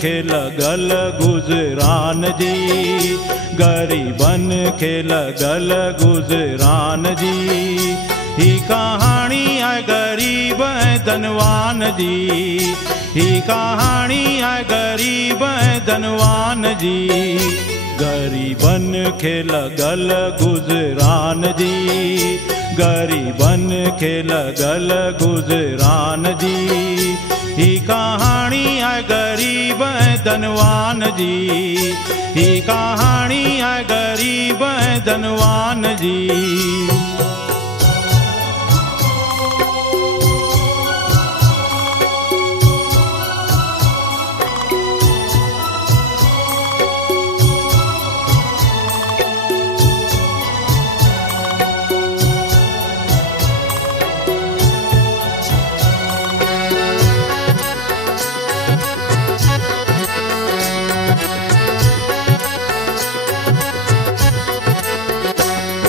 खे लॻल गुज़रान जी, ग़रीबन खे लॻल गुज़रान जी। ही कहाणी आहे ग़रीब ऐं धनवान जी, ही कहाणी आहे ग़रीब ऐं धनवान जी। ग़रीबन खे लॻल गुज़रान जी, ग़रीबन खे लॻल गुज़रान जी। ही कहाणी आहे ग़रीब ऐं धनवान जी, ही कहाणी आहे ग़रीब ऐं धनवान जी।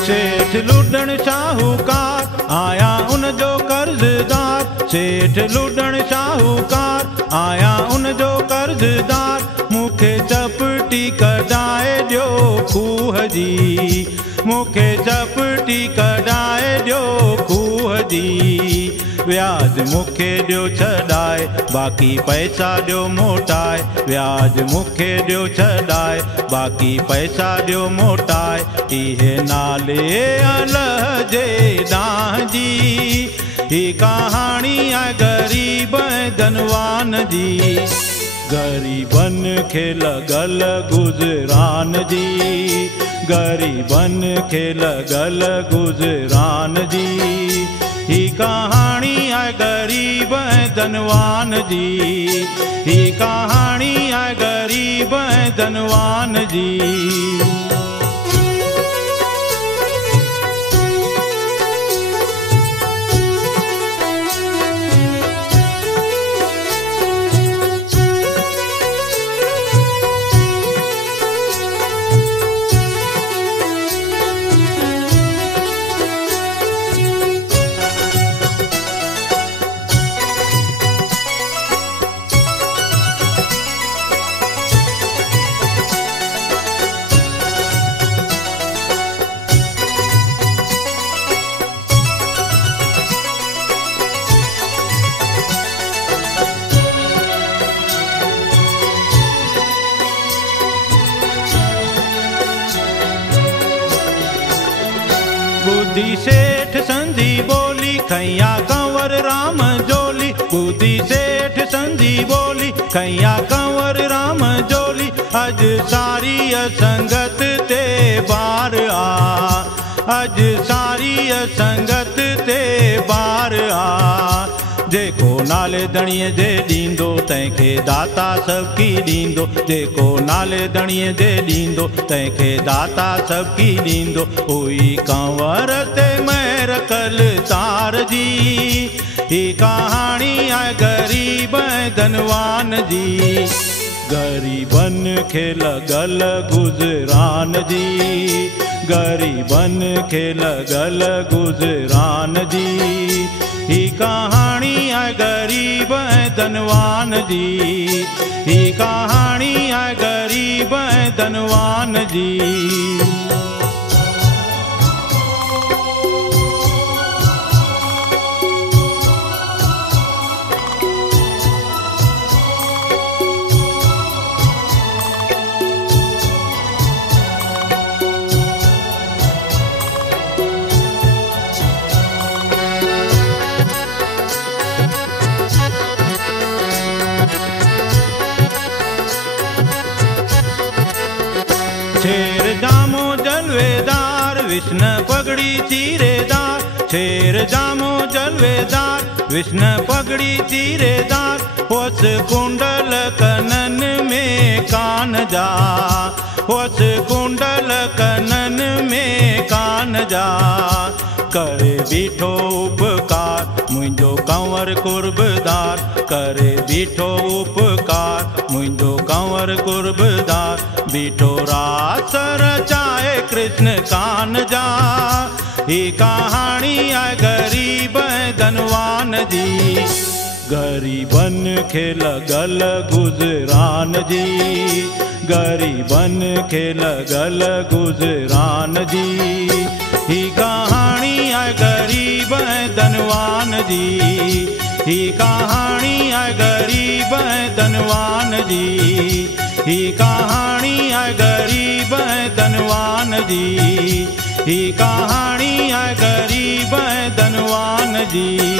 सेठ लुडण शाहूकार आया उन जो कर्ज़दार, सेठ लुडण शाहूकार आया उन जो कर्ज़दार। मूंखे चपटी कढाए ॾियो खूह जी, मूंखे चपटी कढाए ॾियो खूह जी। व्याज मूंखे ॾियो छॾाए, बाक़ी पैसा ॾियो मोटाए, व्याज मूंखे ॾियो छॾाए, बाक़ी पैसा ॾियो मोटाए। इहे नाले अल्लाह जे ॾांहुं जी, ही कहाणी आहे ग़रीब ऐं धनवान जी। ग़रीबन खे लॻल गुज़रान जी, ग़रीबन खे लॻल गुज़रान जी। ही कहाणी आहे ग़रीब ऐं धनवान जी, ही कहाणी आहे ग़रीब ऐं धनवान जी। बुद्धि सेठ संधी बोली खैया कंवर राम जोली, बुद्धि सेठ संधी बोली खैया कंवर राम जोली। अज सारी संगत ते बार आ, अज सारी संगत ते बार आ। जेको नाले धणीअ जे ॾींदो तंहिंखे दाता सबकी ॾींदो, जेको नाले धणीअ जे ॾींदो तंहिंखे दाता सबकी ॾींदो। हुई कंवर ते महर कल तार जी, ही कहाणी आहे ग़रीब ऐं धनवान जी। ग़रीबन खे लॻल गुज़रान जी, ग़रीबन खे लॻल गुज़रान जी। ही कहाणी आहे ग़रीब ऐं धनवान जी, ही कहाणी आहे ग़रीब ऐं धनवान जी। शेर जामो जलवेदार विष्णु पगड़ी चीरेदार, शेर जामो जलवेदार विष्णु पगड़ी चीरेदार। होस कुंडल कनन में कान जा, होस कुंडल कनन में कान जा। करे बीठो उपकार मुंहिंजो कंवर कुर्बदार, करे बीठो उपकार मुंहिंजो कंवर कुर्बदार। बीठो रास रचाए कृष्ण कान जा, ही कहाणी आहे ग़रीब ऐं धनवान जी। गरीबन खे लगल गुजरान जी, गरीबन खे लगल गुजरान जी। ही कहानी है गरीब ऐं धनवान जी, ही कहानी है गरीब ऐं धनवान जी, ही कहानी है गरीब ऐं धनवान जी, ही कहानी है गरीब ऐं धनवान जी।